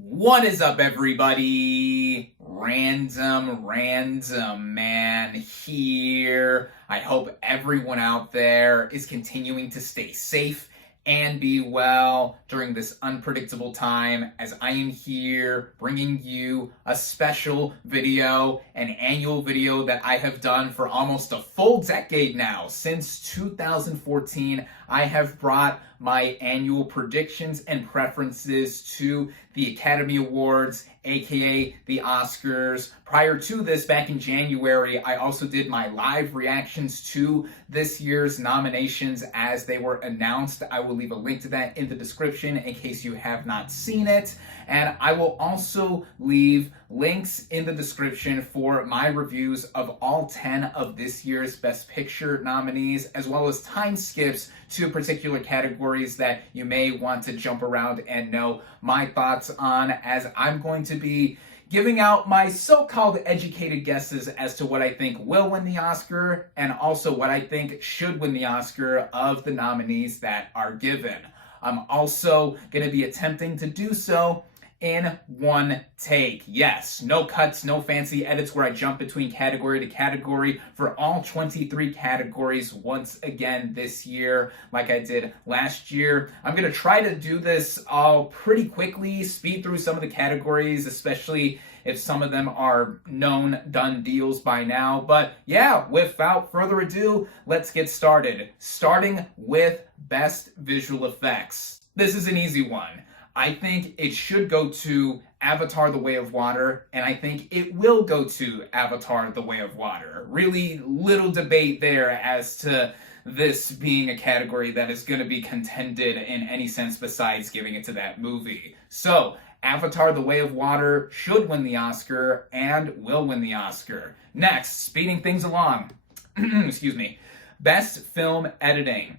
What is up, everybody? RandomRandomMan here. I hope everyone out there is continuing to stay safe and be well during this unpredictable time, as I am here bringing you a special video, an annual video that I have done for almost a full decade now. Since 2014, I have brought my annual predictions and preferences to the Academy Awards, aka the Oscars. Prior to this, back in January, I also did my live reactions to this year's nominations as they were announced. I will leave a link to that in the description in case you have not seen it. And I will also leave links in the description for my reviews of all 10 of this year's Best Picture nominees, as well as time skips to particular categories that you may want to jump around and know my thoughts on, as I'm going to be giving out my so-called educated guesses as to what I think will win the Oscar and also what I think should win the Oscar of the nominees that are given. I'm also going to be attempting to do so in one take. Yes, no cuts, no fancy edits where I jump between category to category for all 23 categories once again this year, like I did last year. I'm going to try to do this all pretty quickly, speed through some of the categories, especially if some of them are known done deals by now. But yeah, without further ado, let's get started. Starting with Best Visual Effects. This is an easy one. I think it should go to Avatar: The Way of Water, and I think it will go to Avatar: The Way of Water. Really little debate there as to this being a category that is going to be contended in any sense besides giving it to that movie. So, Avatar: The Way of Water should win the Oscar and will win the Oscar. Next, speeding things along. Excuse me. Best Film Editing.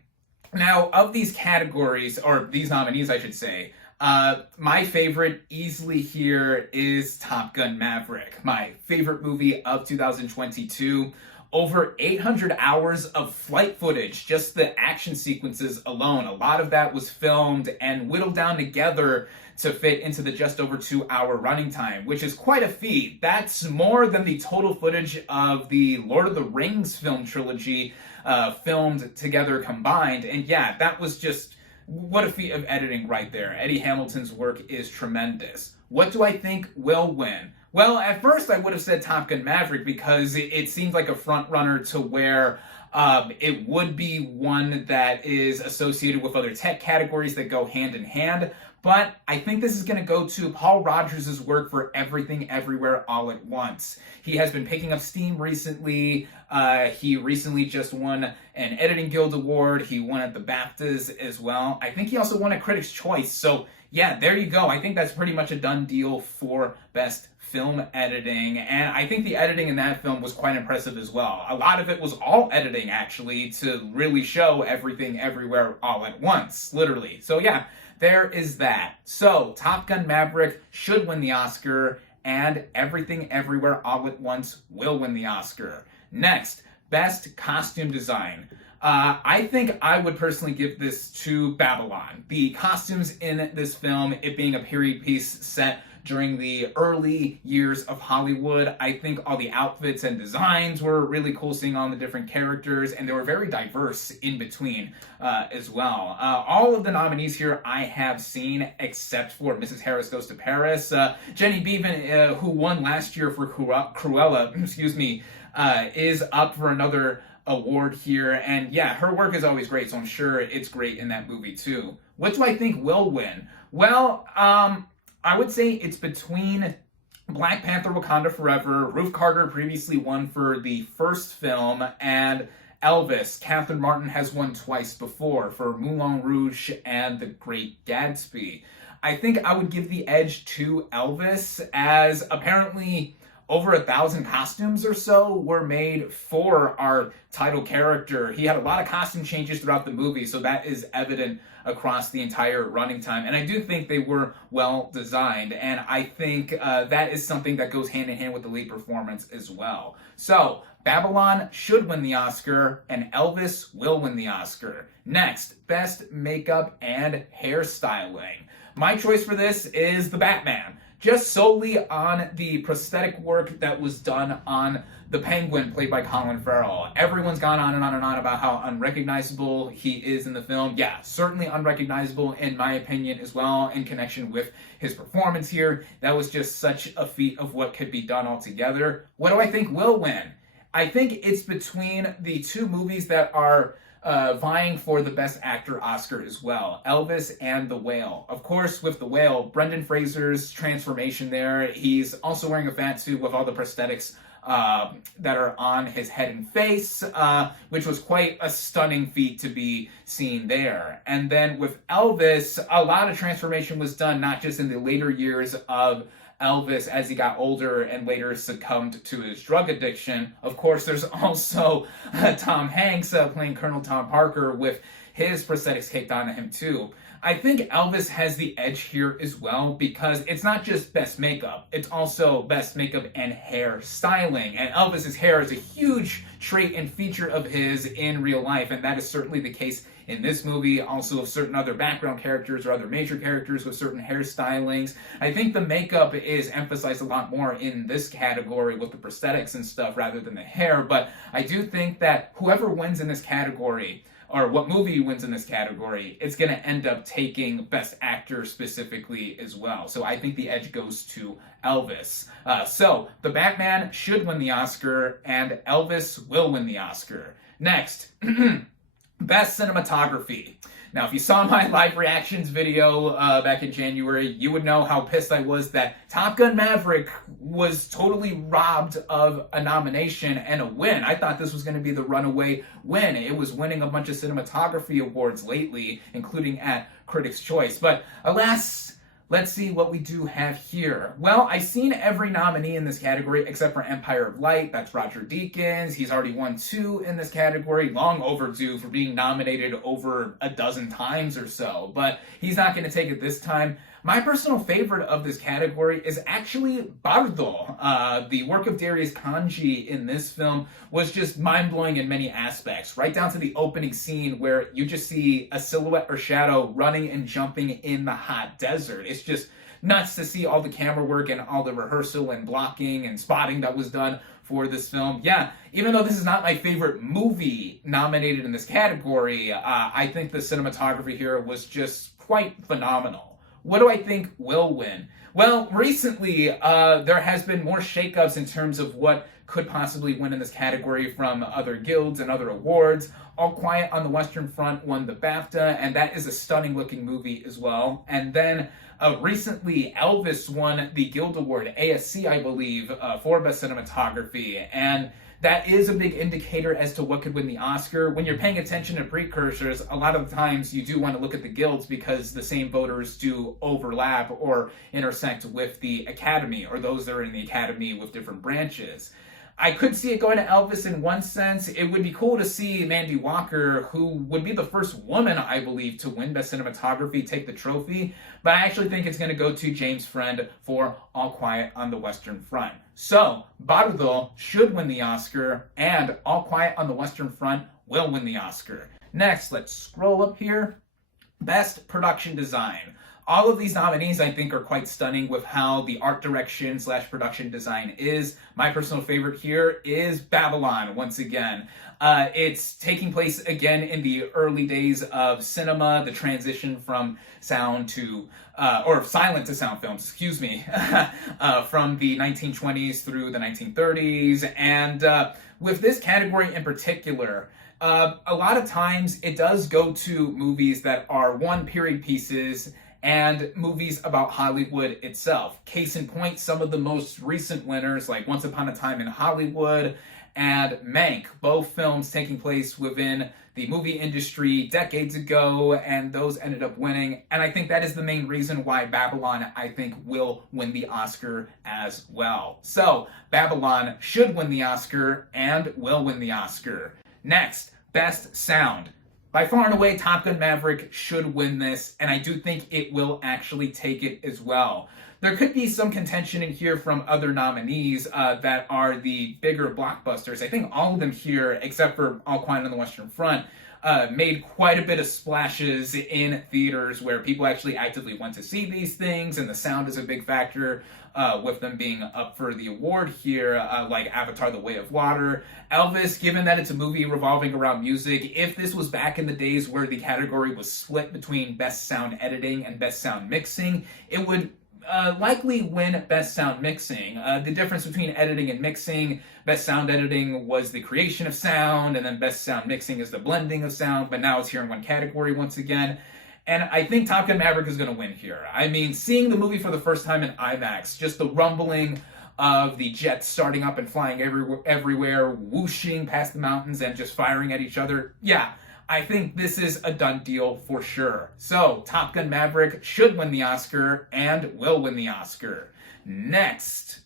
Now, of these categories, or these nominees, I should say, my favorite easily here is Top Gun Maverick, my favorite movie of 2022. Over 800 hours of flight footage, just the action sequences alone. A lot of that was filmed and whittled down together to fit into the just over 2-hour running time, which is quite a feat. That's more than the total footage of the Lord of the Rings film trilogy filmed together combined. And yeah, that was just what a feat of editing right there. Eddie Hamilton's work is tremendous. What do I think will win? Well, at first I would have said Top Gun Maverick because it seems like a front runner to where it would be one that is associated with other tech categories that go hand in hand. But I think this is going to go to Paul Rogers' work for Everything Everywhere All at Once. He has been picking up steam recently. He recently just won an Editing Guild Award. He won at the BAFTAs as well. I think he also won a Critics' Choice. So yeah, there you go. I think that's pretty much a done deal for Best Film Editing. And I think the editing in that film was quite impressive as well. A lot of it was all editing, actually, to really show Everything Everywhere All at Once, literally. So yeah, there is that. So, Top Gun Maverick should win the Oscar, and Everything Everywhere All at Once will win the Oscar. Next, Best Costume Design. I think I would personally give this to Babylon. The costumes in this film, it being a period piece set during the early years of Hollywood, I think all the outfits and designs were really cool, seeing all the different characters, and they were very diverse in between as well. All of the nominees here I have seen, except for Mrs. Harris Goes to Paris. Jenny Beavan, who won last year for Cruella, excuse me, is up for another award here, and yeah, her work is always great, so I'm sure it's great in that movie too. What do I think will win? Well, I would say it's between Black Panther: Wakanda Forever. Ruth Carter previously won for the first film, and Elvis. Catherine Martin has won twice before for Moulin Rouge and The Great Gatsby. I think I would give the edge to Elvis, as apparently over 1,000 costumes or so were made for our title character. He had a lot of costume changes throughout the movie, so that is evident across the entire running time. And I do think they were well designed, and I think that is something that goes hand in hand with the lead performance as well. So, Babylon should win the Oscar, and Elvis will win the Oscar. Next, Best Makeup and Hairstyling. My choice for this is The Batman, just solely on the prosthetic work that was done on the Penguin, played by Colin Farrell. Everyone's gone on and on and on about how unrecognizable he is in the film. Yeah, certainly unrecognizable in my opinion as well, in connection with his performance here. That was just such a feat of what could be done altogether. What do I think will win? I think it's between the two movies that are vying for the Best Actor Oscar as well, Elvis and The Whale. Of course, with The Whale, Brendan Fraser's transformation there, he's also wearing a fat suit with all the prosthetics that are on his head and face, which was quite a stunning feat to be seen there. And then with Elvis, a lot of transformation was done, not just in the later years of Elvis as he got older and later succumbed to his drug addiction. Of course, there's also Tom Hanks playing Colonel Tom Parker with his prosthetics caked onto him too. I think Elvis has the edge here as well because it's not just best makeup, it's also best makeup and hair styling. And Elvis's hair is a huge trait and feature of his in real life, and that is certainly the case in this movie, also of certain other background characters or other major characters with certain hairstylings. I think the makeup is emphasized a lot more in this category with the prosthetics and stuff rather than the hair, but I do think that whoever wins in this category, or what movie wins in this category, it's going to end up taking Best Actor specifically as well. So I think the edge goes to Elvis. So The Batman should win the Oscar, and Elvis will win the Oscar. Next, Best Cinematography. Now, if you saw my live reactions video back in January, you would know how pissed I was that Top Gun Maverick was totally robbed of a nomination and a win. I thought this was going to be the runaway win. It was winning a bunch of cinematography awards lately, including at Critics' Choice. But alas, let's see what we do have here. Well, I've seen every nominee in this category except for Empire of Light. That's Roger Deakins. He's already won 2 in this category. Long overdue for being nominated over a dozen times or so. But he's not going to take it this time. My personal favorite of this category is actually Bardo. The work of Darius Kanji in this film was just mind-blowing in many aspects, right down to the opening scene where you just see a silhouette or shadow running and jumping in the hot desert. It's just nuts to see all the camera work and all the rehearsal and blocking and spotting that was done for this film. Yeah, even though this is not my favorite movie nominated in this category, I think the cinematography here was just quite phenomenal. What do I think will win? Well, recently, there has been more shakeups in terms of what could possibly win in this category from other guilds and other awards. All Quiet on the Western Front won the BAFTA, and that is a stunning looking movie as well. And then recently, Elvis won the Guild Award, ASC, I believe, for Best Cinematography. And that is a big indicator as to what could win the Oscar. When you're paying attention to precursors, a lot of the times you do want to look at the guilds because the same voters do overlap or intersect with the Academy, or those that are in the Academy with different branches. I could see it going to Elvis in one sense. It would be cool to see Mandy Walker, who would be the first woman, I believe, to win Best Cinematography, take the trophy. But I actually think it's going to go to James Friend for All Quiet on the Western Front. So, Bardo should win the Oscar, and All Quiet on the Western Front will win the Oscar. Next, let's scroll up here. Best Production Design. All of these nominees, I think, are quite stunning with how the art direction / production design is. My personal favorite here is Babylon, once again. It's taking place again in the early days of cinema, the transition from sound to, or silent to sound films, excuse me, from the 1920s through the 1930s. And with this category in particular, a lot of times it does go to movies that are period pieces and movies about Hollywood itself. Case in point, some of the most recent winners, like Once Upon a Time in Hollywood and Mank, both films taking place within the movie industry decades ago, and those ended up winning. And I think that is the main reason why Babylon, I think, will win the Oscar as well. So, Babylon should win the Oscar and will win the Oscar. Next, Best Sound. By far and away, Top Gun Maverick should win this, and I do think it will actually take it as well. There could be some contention in here from other nominees that are the bigger blockbusters. I think all of them here, except for All Quiet on the Western Front, made quite a bit of splashes in theaters where people actually actively went to see these things, and the sound is a big factor with them being up for the award here, like Avatar: The Way of Water. Elvis, given that it's a movie revolving around music, if this was back in the days where the category was split between Best Sound Editing and Best Sound Mixing, it would likely win Best Sound Mixing. The difference between editing and mixing: Best Sound Editing was the creation of sound, and then Best Sound Mixing is the blending of sound, but now it's here in one category once again. And I think Top Gun Maverick is going to win here. I mean, seeing the movie for the first time in IMAX, just the rumbling of the jets starting up and flying everywhere, whooshing past the mountains and just firing at each other. Yeah, I think this is a done deal for sure. So, Top Gun Maverick should win the Oscar and will win the Oscar. Next,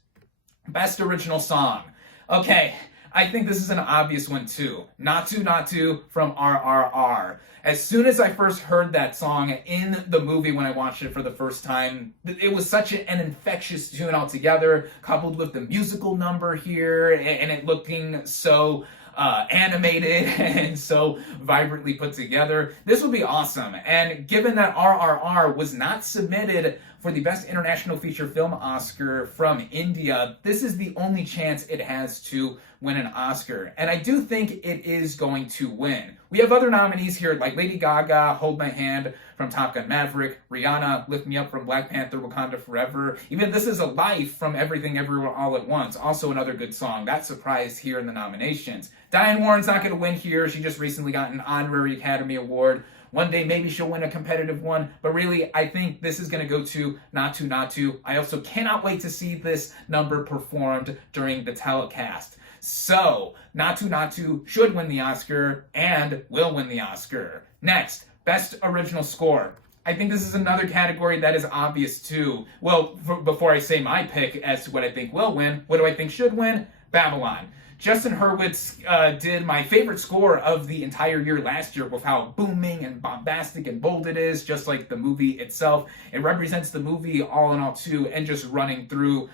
Best Original Song. Okay, I think this is an obvious one too. Not To from RRR. As soon as I first heard that song in the movie when I watched it for the first time, it was such an infectious tune altogether, coupled with the musical number here, and it looking so animated and so vibrantly put together. This would be awesome. And given that RRR was not submitted for the Best International Feature Film Oscar from India, this is the only chance it has to win an Oscar. And I do think it is going to win. We have other nominees here like Lady Gaga, Hold My Hand from Top Gun Maverick, Rihanna, Lift Me Up from Black Panther, Wakanda Forever. Even This Is a Life from Everything Everywhere All at Once, also another good song. That surprised here in the nominations. Diane Warren's not going to win here. She just recently got an honorary Academy Award. One day maybe she'll win a competitive one, but really I think this is going to go to Not To. I also cannot wait to see this number performed during the telecast. So, Not To should win the Oscar and will win the Oscar. Next, Best Original Score. I think this is another category that is obvious too. Well, before I say my pick as to what I think will win, what do I think should win? Babylon. Justin Hurwitz did my favorite score of the entire year last year with how booming and bombastic and bold it is, just like the movie itself. It represents the movie all in all too, and just running through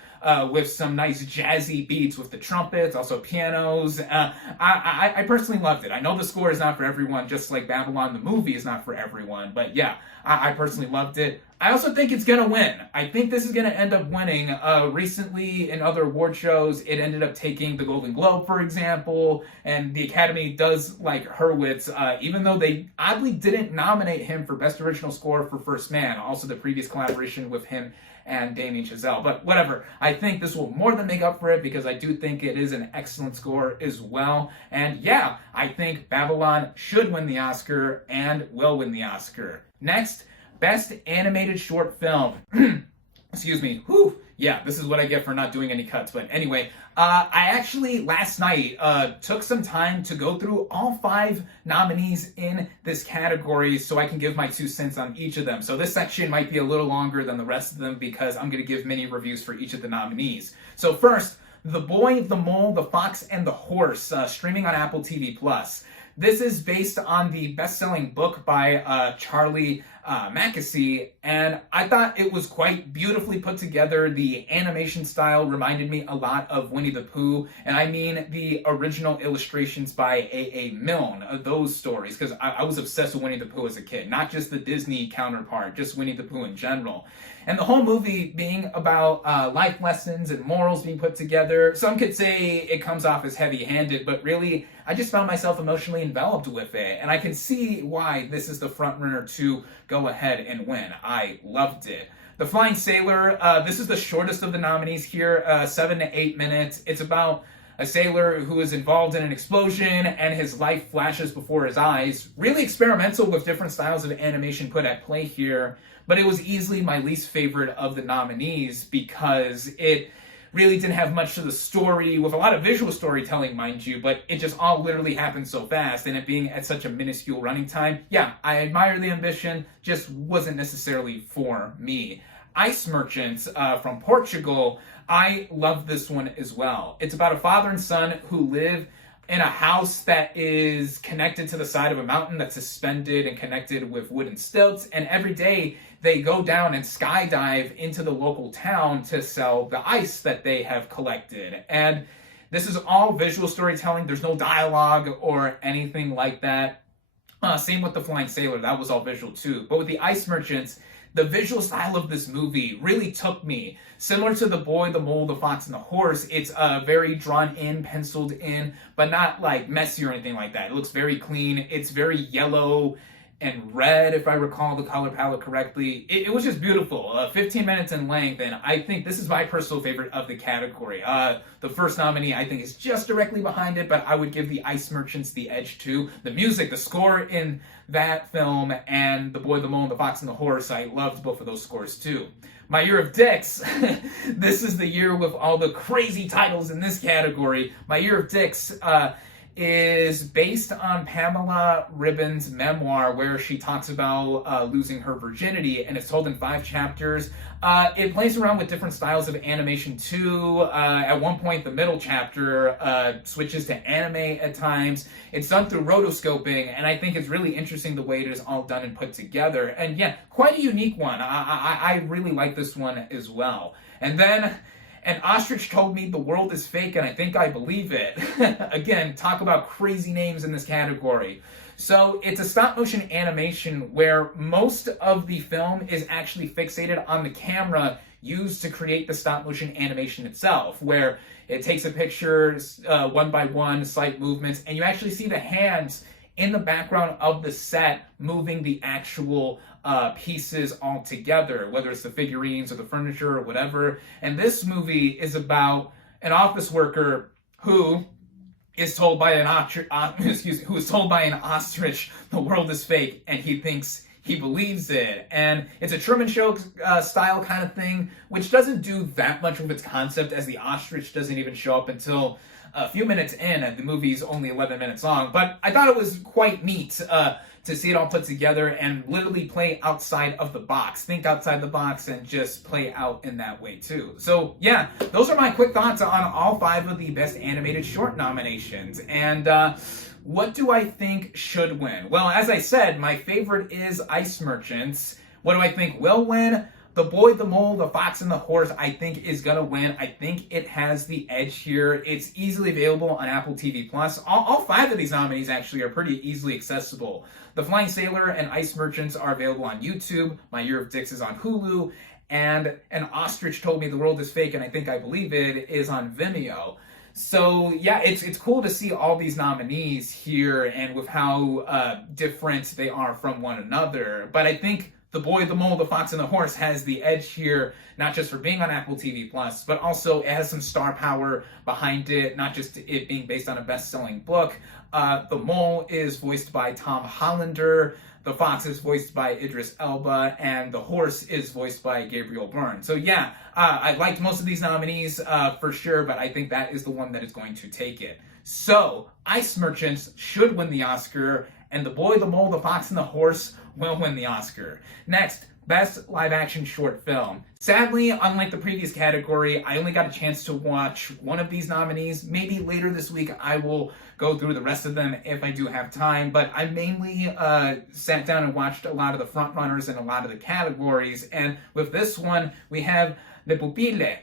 with some nice jazzy beats with the trumpets, also pianos. I personally loved it. I know the score is not for everyone, just like Babylon, the movie is not for everyone, but yeah, I personally loved it. I also think it's going to win. I think this is going to end up winning. Recently, in other award shows, it ended up taking the Golden Globe, for example, and the Academy does like Hurwitz, even though they oddly didn't nominate him for Best Original Score for First Man, also the previous collaboration with him and Damien Chazelle. But whatever, I think this will more than make up for it because I do think it is an excellent score as well. And yeah, I think Babylon should win the Oscar and will win the Oscar. Next, Best Animated Short Film. Excuse me. Whew. Yeah, this is what I get for not doing any cuts. But anyway, I actually last night took some time to go through all 5 nominees in this category so I can give my 2 cents on each of them. So this section might be a little longer than the rest of them because I'm going to give mini reviews for each of the nominees. So first, The Boy, the Mole, the Fox, and the Horse, streaming on Apple TV+. This is based on the best-selling book by Charlie Mackesy, and I thought it was quite beautifully put together. The animation style reminded me a lot of Winnie the Pooh, and I mean the original illustrations by A.A. Milne, those stories, because I was obsessed with Winnie the Pooh as a kid, not just the Disney counterpart, just Winnie the Pooh in general. And the whole movie being about life lessons and morals being put together. Some could say it comes off as heavy-handed, but really, I just found myself emotionally enveloped with it. And I can see why this is the frontrunner to go ahead and win. I loved it. The Flying Sailor, this is the shortest of the nominees here, 7 to 8 minutes. It's about a sailor who is involved in an explosion and his life flashes before his eyes. Really experimental with different styles of animation put at play here, but it was easily my least favorite of the nominees because it really didn't have much to the story, with a lot of visual storytelling, mind you, but it just all literally happened so fast, and it being at such a minuscule running time. Yeah, I admire the ambition, just wasn't necessarily for me. Ice Merchants from Portugal, I love this one as well. It's about a father and son who live in a house that is connected to the side of a mountain that's suspended and connected with wooden stilts, and every day they go down and skydive into the local town to sell the ice that they have collected. And this is all visual storytelling. There's no dialogue or anything like that. Same with The Flying Sailor, that was all visual too. But with The Ice Merchants, the visual style of this movie really took me. Similar to The Boy, the Mole, the Fox, and the Horse, it's very drawn in, penciled in, but not like messy or anything like that. It looks very clean. It's very yellow and red, if I recall the color palette correctly. It was just beautiful. 15 minutes in length, and I think this is my personal favorite of the category. The first nominee, I think, is just directly behind it, but I would give The Ice Merchants the edge too. The music, the score in that film, and The Boy, the Mole, the Fox, and the Horse, I loved both of those scores too. My Year of Dicks, this is the year with all the crazy titles in this category. My Year of Dicks, is based on Pamela Ribbon's memoir where she talks about losing her virginity, and it's told in 5 chapters. It plays around with different styles of animation too. At one point, the middle chapter switches to anime at times. It's done through rotoscoping, and I think it's really interesting the way it is all done and put together. And yeah, quite a unique one. I really like this one as well. And then An Ostrich Told Me the World is Fake, and I Think I Believe It. Again, talk about crazy names in this category. So it's a stop-motion animation where most of the film is actually fixated on the camera used to create the stop-motion animation itself, where it takes a picture one by one, slight movements, and you actually see the hands in the background of the set moving the actual pieces all together, whether it's the figurines or the furniture or whatever. And this movie is about an office worker who is told by an ostrich the world is fake, and he thinks he believes it. And it's a Truman Show style kind of thing, which doesn't do that much with its concept, as the ostrich doesn't even show up until a few minutes in, and the movie's only 11 minutes long. But I thought it was quite neat to see it all put together and literally play outside of the box. Think outside the box and just play out in that way too. So yeah, those are my quick thoughts on all 5 of the Best Animated Short nominations. And what do I think should win? Well, as I said, my favorite is Ice Merchants. What do I think will win? The Boy, the Mole, the Fox, and the Horse, I think, is going to win. I think it has the edge here. It's easily available on Apple TV+. All 5 of these nominees, actually, are pretty easily accessible. The Flying Sailor and Ice Merchants are available on YouTube. My Year of Dicks is on Hulu. And An Ostrich Told Me the World is Fake, and I Think I Believe It is on Vimeo. So yeah, it's cool to see all these nominees here and with how different they are from one another. But I think The Boy, the Mole, the Fox, and the Horse has the edge here, not just for being on Apple TV+, but also it has some star power behind it, not just it being based on a best-selling book. The Mole is voiced by Tom Hollander, the Fox is voiced by Idris Elba, and the Horse is voiced by Gabriel Byrne. So yeah, I liked most of these nominees for sure, but I think that is the one that is going to take it. So, Ice Merchants should win the Oscar, and The Boy, the Mole, the Fox, and the Horse will win the Oscar. Next, Best Live Action Short Film. Sadly, unlike the previous category, I only got a chance to watch one of these nominees. Maybe later this week I will go through the rest of them if I do have time, but I mainly sat down and watched a lot of the frontrunners in a lot of the categories, and with this one, we have Le Pupille,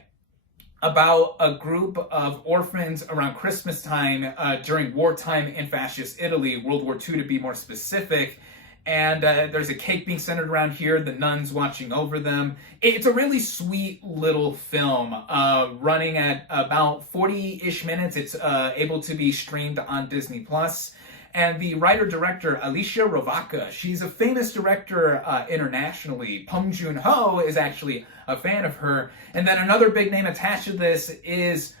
about a group of orphans around Christmas time during wartime in fascist Italy, World War II to be more specific. And there's a cake being centered around here, the nuns watching over them. It's a really sweet little film, running at about 40-ish minutes. It's able to be streamed on Disney+. And the writer-director, Alicia Rovaka, she's a famous director internationally. Bong Joon-ho is actually a fan of her. And then another big name attached to this is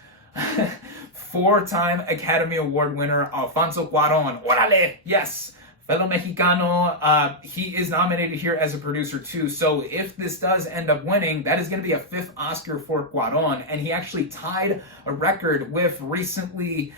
4-time Academy Award winner Alfonso Cuarón. Órale! Yes! Fellow Mexicano, he is nominated here as a producer too, so if this does end up winning, that is going to be a 5th Oscar for Cuarón, and he actually tied a record with recently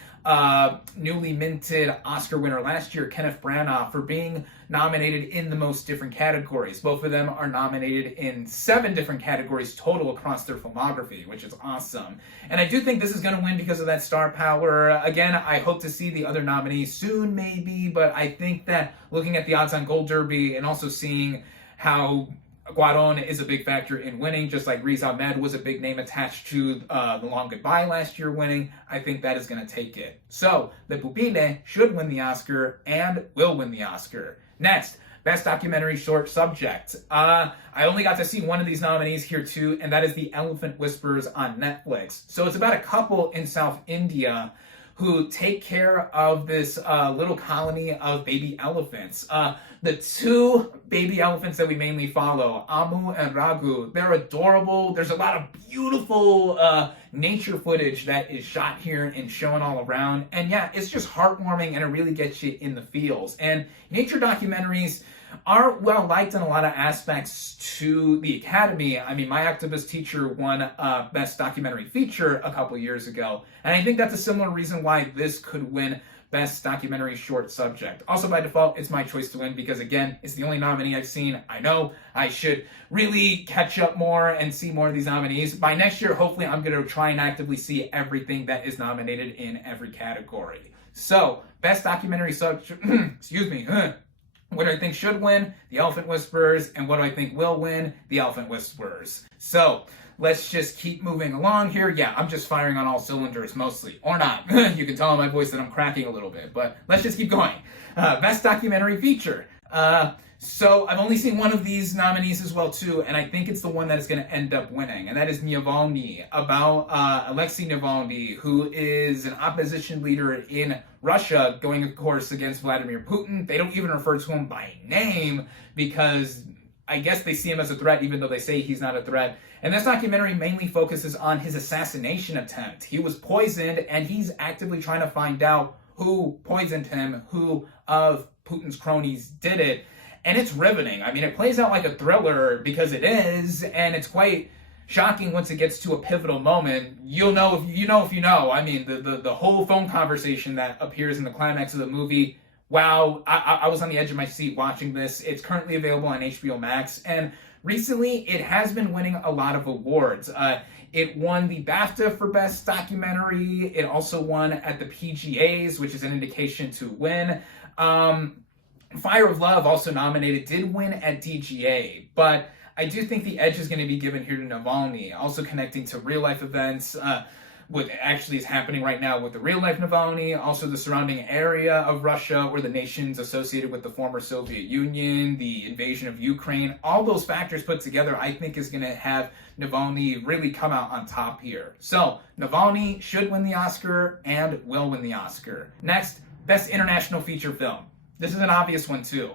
newly minted Oscar winner last year, Kenneth Branagh, for being nominated in the most different categories. Both of them are nominated in 7 different categories total across their filmography, which is awesome. And I do think this is going to win because of that star power. Again, I hope to see the other nominees soon, maybe, but I think that looking at the odds on Gold Derby and also seeing how Guaron is a big factor in winning, just like Riz Ahmed was a big name attached to The Long Goodbye last year winning. I think that is going to take it. So, Le Pupille should win the Oscar and will win the Oscar. Next, Best Documentary Short Subject. I only got to see one of these nominees here too, and that is The Elephant Whisperers on Netflix. So it's about a couple in South India who take care of this little colony of baby elephants. The two baby elephants that we mainly follow, Amu and Raghu, they're adorable. There's a lot of beautiful nature footage that is shot here and shown all around. And yeah, it's just heartwarming and it really gets you in the feels. And nature documentaries are well liked in a lot of aspects to the Academy. I mean, My Octopus Teacher won Best Documentary Feature a couple years ago, and I think that's a similar reason why this could win Best Documentary Short Subject. Also, by default, it's my choice to win because, again, it's the only nominee I've seen. I know I should really catch up more and see more of these nominees. By next year, hopefully, I'm going to try and actively see everything that is nominated in every category. So, Best Documentary Subject, excuse me, what do I think should win? The Elephant Whisperers. And what do I think will win? The Elephant Whisperers. So, let's just keep moving along here. Yeah, I'm just firing on all cylinders mostly. Or not. You can tell in my voice that I'm cracking a little bit. But let's just keep going. Best Documentary Feature. So I've only seen one of these nominees as well too, and I think it's the one that is going to end up winning, and that is Navalny, about Alexei Navalny, who is an opposition leader in Russia, going of course against Vladimir Putin. They don't even refer to him by name because I guess they see him as a threat, even though they say he's not a threat. And this documentary mainly focuses on his assassination attempt. He was poisoned, and he's actively trying to find out who poisoned him, who of Putin's cronies did it. And it's riveting. I mean, it plays out like a thriller because it is, and it's quite shocking once it gets to a pivotal moment. You'll know if you know if you know. I mean, the whole phone conversation that appears in the climax of the movie. Wow, I was on the edge of my seat watching this. It's currently available on HBO Max, and recently it has been winning a lot of awards. It won the BAFTA for Best Documentary. It also won at the PGAs, which is an indication to win. Fire of Love, also nominated, did win at DGA, but I do think the edge is going to be given here to Navalny, also connecting to real-life events, what actually is happening right now with the real-life Navalny, also the surrounding area of Russia or the nations associated with the former Soviet Union, the invasion of Ukraine. All those factors put together, I think, is going to have Navalny really come out on top here. So, Navalny should win the Oscar and will win the Oscar. Next, Best International Feature Film. This is an obvious one, too.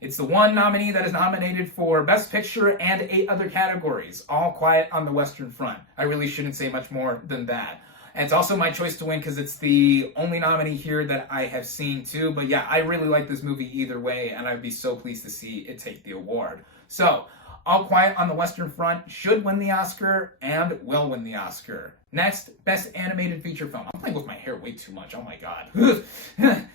It's the one nominee that is nominated for Best Picture and 8 other categories. All Quiet on the Western Front. I really shouldn't say much more than that. And it's also my choice to win because it's the only nominee here that I have seen, too. But yeah, I really like this movie either way, and I'd be so pleased to see it take the award. So, All Quiet on the Western Front should win the Oscar and will win the Oscar. Next, Best Animated Feature Film. I'm playing with my hair way too much. Oh my god.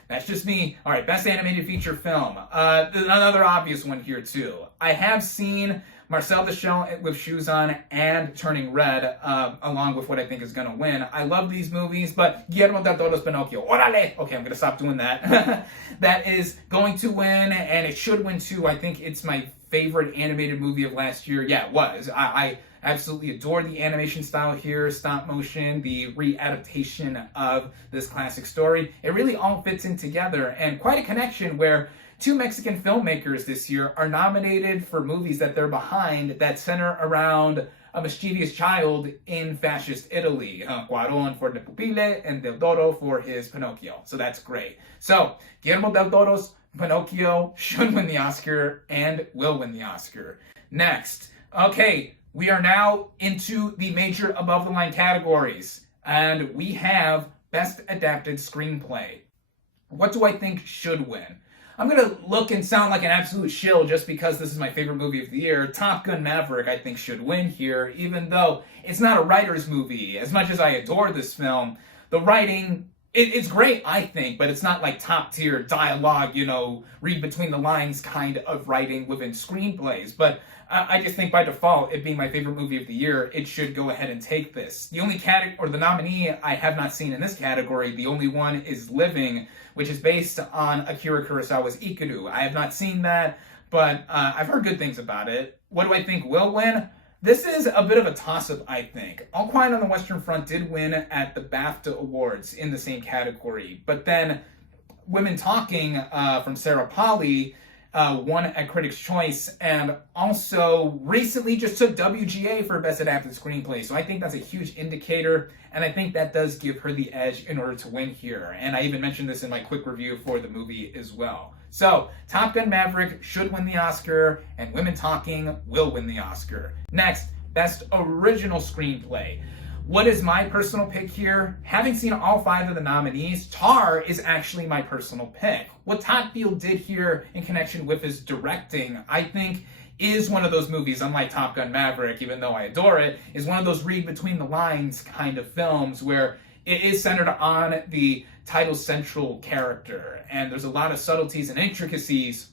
That's just me. All right, Best Animated Feature Film. Another obvious one here too. I have seen Marcel the Shell with Shoes On and Turning Red, along with what I think is going to win. I love these movies, but Guillermo del Toro's Pinocchio. Orale! Okay, I'm going to stop doing that. That is going to win, and it should win too. I think it's my favorite animated movie of last year. Yeah, it was. I absolutely adore the animation style here, stop motion, the re-adaptation of this classic story. It really all fits in together, and quite a connection where 2 Mexican filmmakers this year are nominated for movies that they're behind that center around a mischievous child in fascist Italy. Cuarón for The Pupille and Del Toro for his Pinocchio. So that's great. So, Guillermo del Toro's Pinocchio should win the Oscar and will win the Oscar. Next. Okay, we are now into the major above-the-line categories. And we have Best Adapted Screenplay. What do I think should win? I'm going to look and sound like an absolute shill just because this is my favorite movie of the year. Top Gun Maverick, I think, should win here, even though it's not a writer's movie. As much as I adore this film, the writing, it's great, I think, but it's not like top-tier dialogue, read between the lines kind of writing within screenplays. But I just think by default, it being my favorite movie of the year, it should go ahead and take this. The only the nominee I have not seen in this category, the only one is Living, which is based on Akira Kurosawa's Ikiru. I have not seen that, but I've heard good things about it. What do I think will win? This is a bit of a toss-up, I think. All Quiet on the Western Front did win at the BAFTA Awards in the same category, but then Women Talking from Sarah Polley won at Critics' Choice, and also recently just took WGA for Best Adapted Screenplay. So I think that's a huge indicator, and I think that does give her the edge in order to win here. And I even mentioned this in my quick review for the movie as well. So Top Gun Maverick should win the Oscar, and Women Talking will win the Oscar. Next, Best Original Screenplay. What is my personal pick here? Having seen all 5 of the nominees, Tar is actually my personal pick. What Todd Field did here in connection with his directing, I think, is one of those movies, unlike Top Gun Maverick, even though I adore it, is one of those read between the lines kind of films where it is centered on the title's central character. And there's a lot of subtleties and intricacies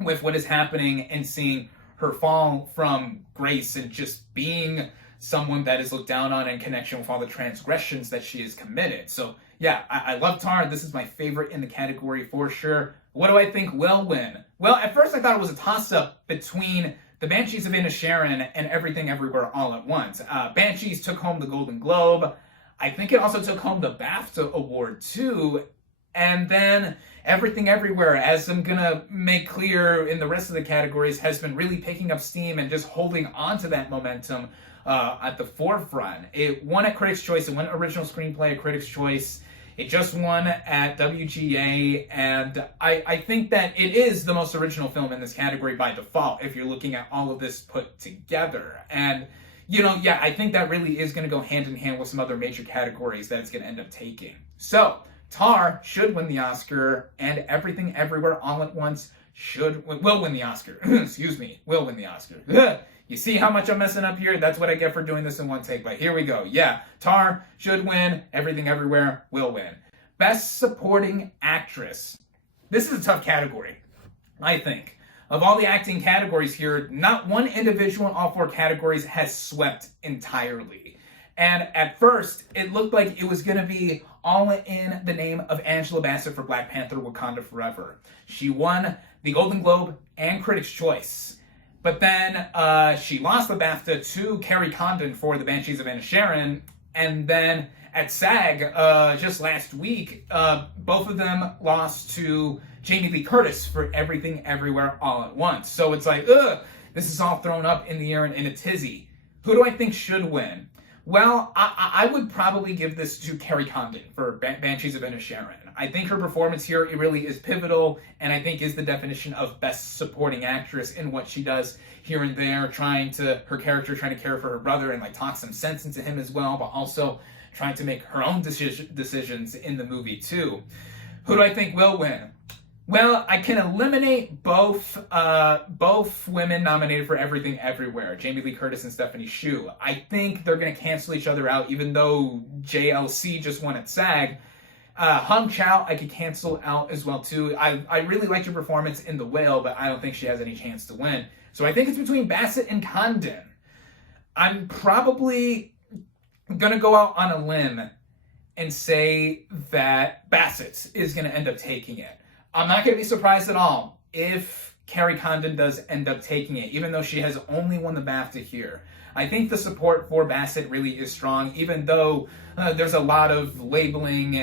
with what is happening and seeing her fall from grace and just being someone that is looked down on in connection with all the transgressions that she has committed. So yeah, I love Tar. This is my favorite in the category for sure. What do I think will win? Well, at first I thought it was a toss-up between The Banshees of Inisherin and Everything Everywhere All at Once. Banshees took home the Golden Globe. I think it also took home the BAFTA award too. And then Everything Everywhere, as I'm gonna make clear in the rest of the categories, has been really picking up steam and just holding on to that momentum at the forefront. It won at Critics' Choice. It won Original Screenplay at Critics' Choice. It just won at WGA, and I think that it is the most original film in this category by default, if you're looking at all of this put together. And, you know, yeah, I think that really is going to go hand in hand with some other major categories that it's going to end up taking. So, Tar should win the Oscar, and Everything Everywhere All at Once will win the Oscar. Excuse me, will win the Oscar. You see how much I'm messing up here? That's what I get for doing this in one take, but here we go. Yeah, Tar should win. Everything Everywhere will win. Best Supporting Actress. This is a tough category, I think. Of all the acting categories here, not one individual in all 4 categories has swept entirely. And at first, it looked like it was going to be all in the name of Angela Bassett for Black Panther: Wakanda Forever. She won the Golden Globe and Critics' Choice. But then she lost the BAFTA to Carrie Condon for The Banshees of Inisherin. And then at SAG, just last week, both of them lost to Jamie Lee Curtis for Everything Everywhere All at Once. So it's like, this is all thrown up in the air and in a tizzy. Who do I think should win? Well, I would probably give this to Carrie Condon for Banshees of Inisherin. I think her performance here, it really is pivotal, and I think is the definition of best supporting actress in what she does here and there, her character trying to care for her brother and like talk some sense into him as well, but also trying to make her own decisions in the movie too. Who do I think will win? Well, I can eliminate both women nominated for Everything Everywhere, Jamie Lee Curtis and Stephanie Hsu. I think they're going to cancel each other out, even though JLC just won at SAG. Hung Chow, I could cancel out as well too. I really liked her performance in The Whale, but I don't think she has any chance to win. So I think it's between Bassett and Condon. I'm probably going to go out on a limb and say that Bassett is going to end up taking it. I'm not going to be surprised at all if Carrie Condon does end up taking it, even though she has only won the BAFTA here. I think the support for Bassett really is strong, even though there's a lot of labeling.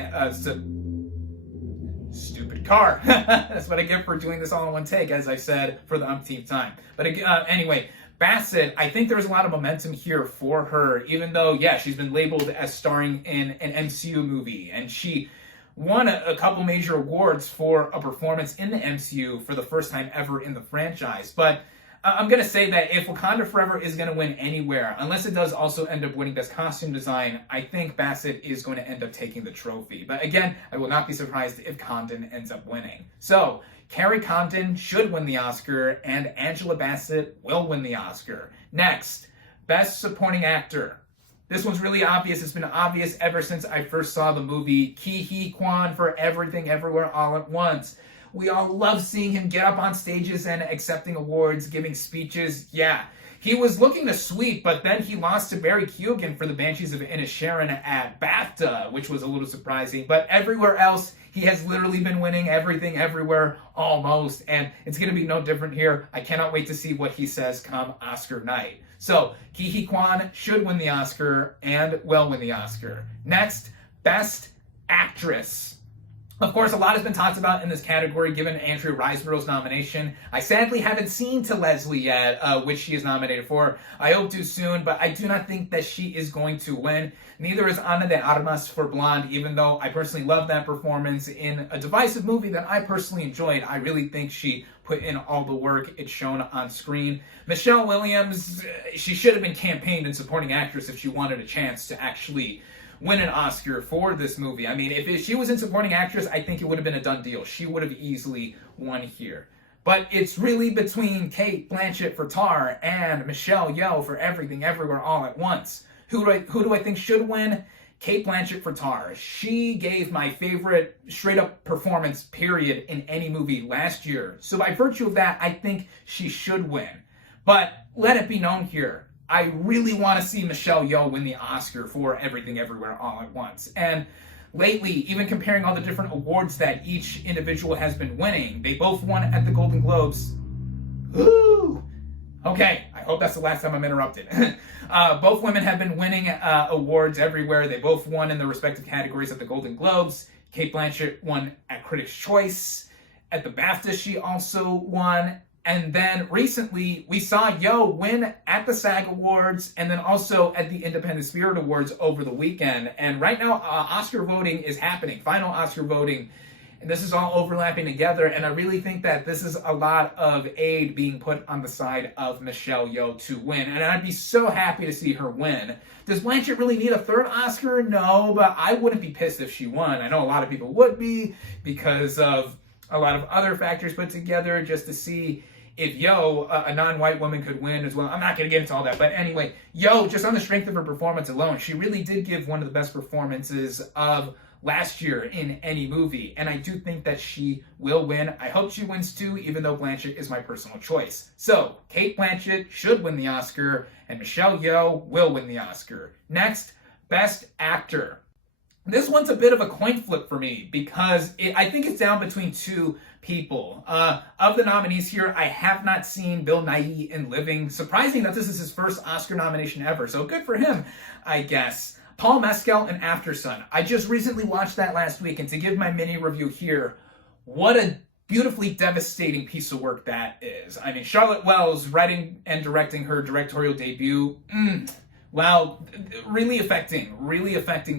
Stupid car. That's what I get for doing this all in one take, as I said for the umpteenth time. But anyway, Bassett, I think there's a lot of momentum here for her, even though, yeah, she's been labeled as starring in an MCU movie, and she won a couple major awards for a performance in the MCU for the first time ever in the franchise. But I'm going to say that if Wakanda Forever is going to win anywhere, unless it does also end up winning Best Costume Design, I think Bassett is going to end up taking the trophy. But again, I will not be surprised if Condon ends up winning. So, Carrie Condon should win the Oscar, and Angela Bassett will win the Oscar. Next, Best Supporting Actor. This one's really obvious. It's been obvious ever since I first saw the movie. Ki Hee Kwan for Everything Everywhere All at Once. We all love seeing him get up on stages and accepting awards, giving speeches. Yeah, He was looking to sweep, but then he lost to Barry Keoghan for the Banshees of Inisherin at BAFTA, which was a little surprising. But everywhere else, he has literally been winning everything, everywhere, almost. And it's going to be no different here. I cannot wait to see what he says come Oscar night. So, Ke Huy Quan should win the Oscar and will win the Oscar. Next, Best Actress. Of course, a lot has been talked about in this category given Andrea Riseborough's nomination. I sadly haven't seen To Leslie yet, which she is nominated for. I hope to soon, but I do not think that she is going to win. Neither is Ana de Armas for Blonde, even though I personally love that performance in a divisive movie that I personally enjoyed. I really think she put in all the work. It's shown on screen. Michelle Williams, she should have been campaigned in supporting actress if she wanted a chance to actually win an Oscar for this movie. I mean, if she was in supporting actress, I think it would have been a done deal. She would have easily won here. But it's really between Cate Blanchett for Tar and Michelle Yeoh for Everything Everywhere All at Once. Who do I think should win? Cate Blanchett for Tar. She gave my favorite straight-up performance, period, in any movie last year. So by virtue of that, I think she should win. But let it be known here, I really want to see Michelle Yeoh win the Oscar for Everything Everywhere All at Once. And lately, even comparing all the different awards that each individual has been winning, they both won at the Golden Globes. Ooh! Okay, I hope that's the last time I'm interrupted. Both women have been winning awards everywhere. They both won in their respective categories at the Golden Globes. Cate Blanchett won at Critics' Choice. At the BAFTA, she also won. And then recently, we saw Yeoh win at the SAG Awards and then also at the Independent Spirit Awards over the weekend. And right now, Oscar voting is happening, final Oscar voting. And this is all overlapping together. And I really think that this is a lot of aid being put on the side of Michelle Yeoh to win. And I'd be so happy to see her win. Does Blanchett really need a third Oscar? No, but I wouldn't be pissed if she won. I know a lot of people would be because of a lot of other factors put together just to see if Yeoh, a non-white woman, could win as well. I'm not going to get into all that. But anyway, Yeoh, just on the strength of her performance alone, she really did give one of the best performances of last year in any movie. And I do think that she will win. I hope she wins too, even though Blanchett is my personal choice. So, Cate Blanchett should win the Oscar, and Michelle Yeoh will win the Oscar. Next, Best Actor. This one's a bit of a coin flip for me because I think it's down between two people. Of the nominees here, I have not seen Bill Nighy in Living. Surprising that this is his first Oscar nomination ever, so good for him, I guess. Paul Mescal in Aftersun. I just recently watched that last week, and to give my mini review here, what a beautifully devastating piece of work that is. I mean, Charlotte Wells writing and directing her directorial debut. Wow, really affecting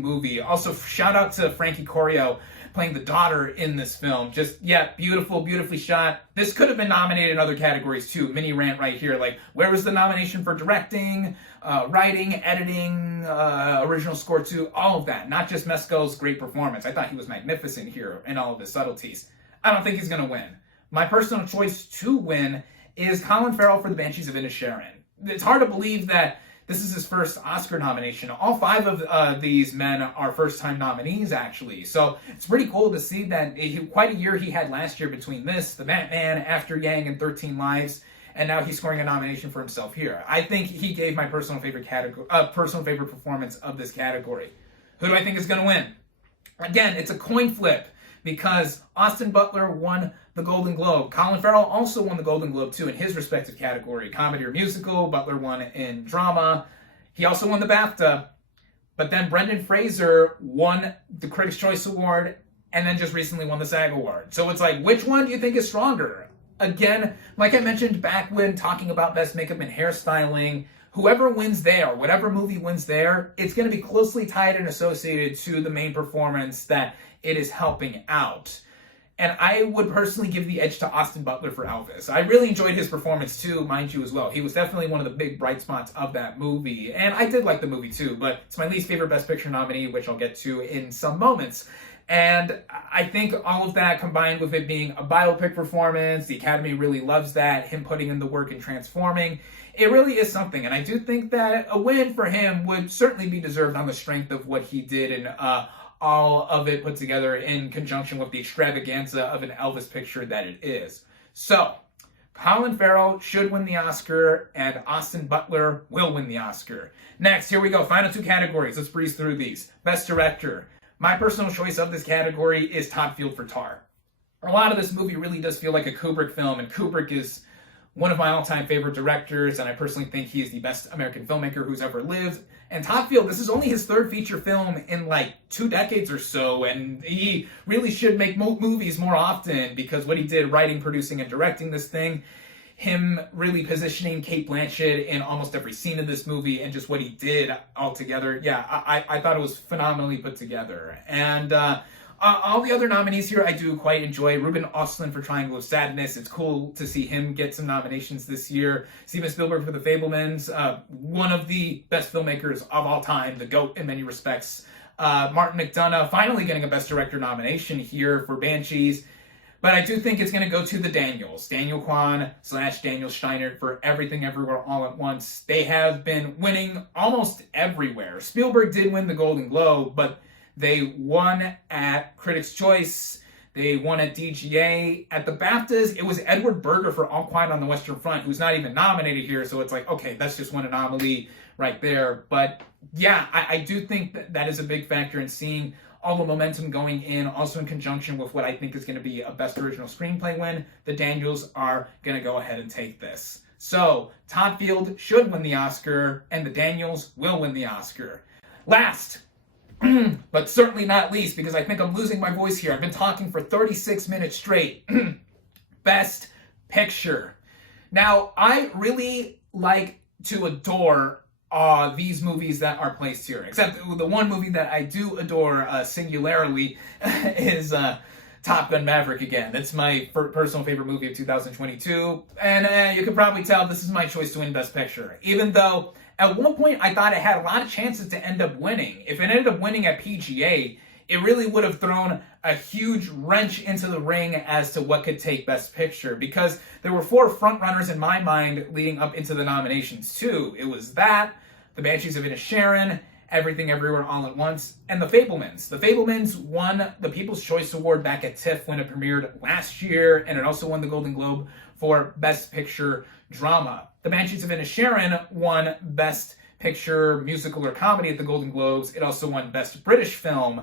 movie. Also, shout out to Frankie Corio playing the daughter in this film. Just, yeah, beautifully shot. This could have been nominated in other categories too. Mini rant right here. Like, where was the nomination for directing, writing, editing, original score too? All of that. Not just Mescal's great performance. I thought he was magnificent here in all of his subtleties. I don't think he's going to win. My personal choice to win is Colin Farrell for the Banshees of Inisherin. It's hard to believe that this is his first Oscar nomination. All five of these men are first-time nominees, actually. So it's pretty cool to see that quite a year he had last year between this, The Batman, After Yang, and 13 Lives, and now he's scoring a nomination for himself here. I think he gave my personal favorite performance of this category. Who do I think is going to win? Again, it's a coin flip because Austin Butler won the Golden Globe. Colin Farrell also won the Golden Globe too in his respective category, comedy or musical. Butler won in drama. He also won the BAFTA. But then Brendan Fraser won the Critics' Choice Award and then just recently won the SAG Award. So it's like, which one do you think is stronger? Again, like I mentioned back when talking about Best Makeup and Hairstyling, whoever wins there, whatever movie wins there, it's going to be closely tied and associated to the main performance that it is helping out. And I would personally give the edge to Austin Butler for Elvis. I really enjoyed his performance too, mind you, as well. He was definitely one of the big bright spots of that movie. And I did like the movie too, but it's my least favorite Best Picture nominee, which I'll get to in some moments. And I think all of that combined with it being a biopic performance, the Academy really loves that, him putting in the work and transforming, it really is something. And I do think that a win for him would certainly be deserved on the strength of what he did and all of it put together in conjunction with the extravaganza of an Elvis picture that it is. So, Colin Farrell should win the Oscar, and Austin Butler will win the Oscar. Next, here we go. Final two categories. Let's breeze through these. Best Director. My personal choice of this category is Todd Field for Tar. A lot of this movie really does feel like a Kubrick film, and Kubrick is one of my all-time favorite directors, and I personally think he is the best American filmmaker who's ever lived. And Todd Field, this is only his third feature film in like 2 decades or so, and he really should make movies more often, because what he did writing, producing, and directing this thing, him really positioning Cate Blanchett in almost every scene of this movie, and just what he did altogether, yeah, I thought it was phenomenally put together. And all the other nominees here I do quite enjoy. Ruben Östlund for Triangle of Sadness. It's cool to see him get some nominations this year. Steven Spielberg for The Fabelmans. One of the best filmmakers of all time. The GOAT in many respects. Martin McDonagh finally getting a Best Director nomination here for Banshees. But I do think it's going to go to the Daniels. Daniel Kwan / Daniel Steinert for Everything Everywhere All at Once. They have been winning almost everywhere. Spielberg did win the Golden Globe, but they won at Critics' Choice. They won at DGA. At the BAFTAs, it was Edward Berger for All Quiet on the Western Front, who's not even nominated here. So it's like, okay, that's just one anomaly right there. But yeah, I do think that is a big factor in seeing all the momentum going in, also in conjunction with what I think is going to be a Best Original Screenplay win. The Daniels are going to go ahead and take this. So Todd Field should win the Oscar, and the Daniels will win the Oscar. Last, but certainly not least, because I think I'm losing my voice here. I've been talking for 36 minutes straight. Best Picture. Now, I really like to adore these movies that are placed here, except the one movie that I do adore singularly is Top Gun Maverick again. That's my personal favorite movie of 2022, and you can probably tell this is my choice to win Best Picture, even though at one point I thought it had a lot of chances to end up winning. If it ended up winning at PGA, it really would have thrown a huge wrench into the ring as to what could take Best Picture, because there were 4 frontrunners in my mind leading up into the nominations too. It was that, The Banshees of Inisherin, Everything Everywhere All at Once, and The Fabelmans. The Fabelmans won the People's Choice Award back at TIFF when it premiered last year, and it also won the Golden Globe for Best Picture Drama. The Banshees of Inisherin won Best Picture Musical or Comedy at the Golden Globes. It also won Best British Film.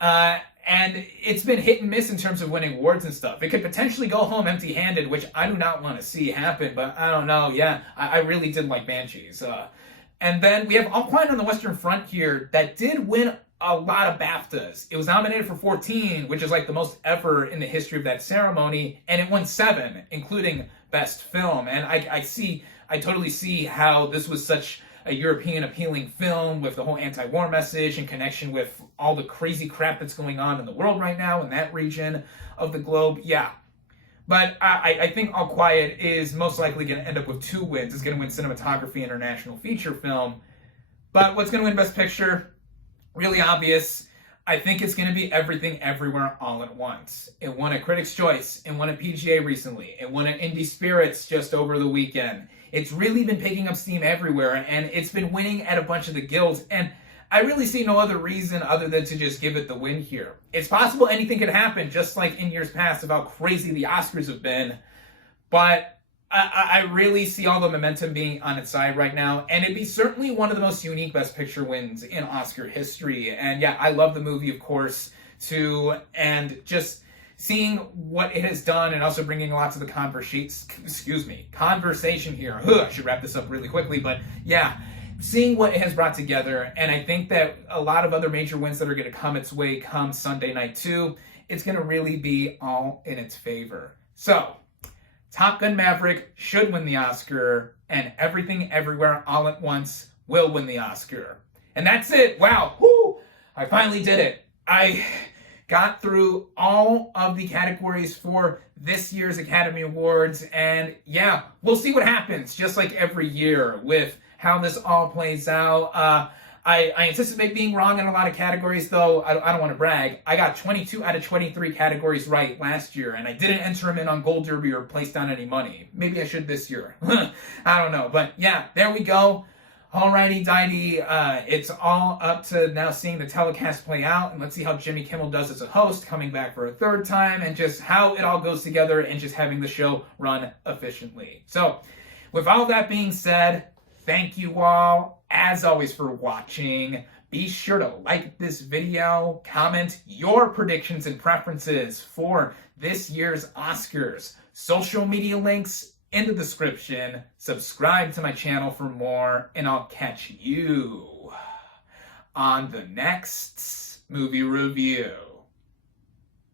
And it's been hit and miss in terms of winning awards and stuff. It could potentially go home empty-handed, which I do not want to see happen, but I don't know. Yeah, I really did like Banshees. And then we have All Quiet on the Western Front here that did win a lot of BAFTAs. It was nominated for 14, which is like the most ever in the history of that ceremony, and it won 7, including Best Film. And I totally see how this was such a European appealing film with the whole anti-war message in connection with all the crazy crap that's going on in the world right now in that region of the globe. Yeah. But I think All Quiet is most likely going to end up with 2 wins. It's going to win Cinematography International Feature Film. But what's going to win Best Picture? Really obvious. I think it's going to be Everything Everywhere All at Once. It won a Critics' Choice. It won a PGA recently. It won an Indie Spirits just over the weekend. It's really been picking up steam everywhere, and it's been winning at a bunch of the guilds. And I really see no other reason other than to just give it the win here. It's possible anything could happen, just like in years past of how crazy the Oscars have been. But I really see all the momentum being on its side right now, and it'd be certainly one of the most unique Best Picture wins in Oscar history. And yeah, I love the movie, of course, too, and just seeing what it has done and also bringing lots of the conversation here. I should wrap this up really quickly, but yeah, seeing what it has brought together, and I think that a lot of other major wins that are going to come its way come Sunday night too, it's going to really be all in its favor. So, Top Gun Maverick should win the Oscar, and Everything Everywhere All at Once will win the Oscar. And that's it. Wow. Woo! I finally did it. I got through all of the categories for this year's Academy Awards, and yeah, we'll see what happens, just like every year with how this all plays out. I anticipate being wrong in a lot of categories, though. I don't want to brag. I got 22 out of 23 categories right last year, and I didn't enter them in on Gold Derby or place down any money. Maybe I should this year. I don't know. But yeah, there we go. Alrighty, dighty. It's all up to now seeing the telecast play out, and let's see how Jimmy Kimmel does as a host, coming back for a third time, and just how it all goes together, and just having the show run efficiently. So, with all that being said, thank you all, as always, for watching. Be sure to like this video, comment your predictions and preferences for this year's Oscars. Social media links in the description. Subscribe to my channel for more, and I'll catch you on the next movie review.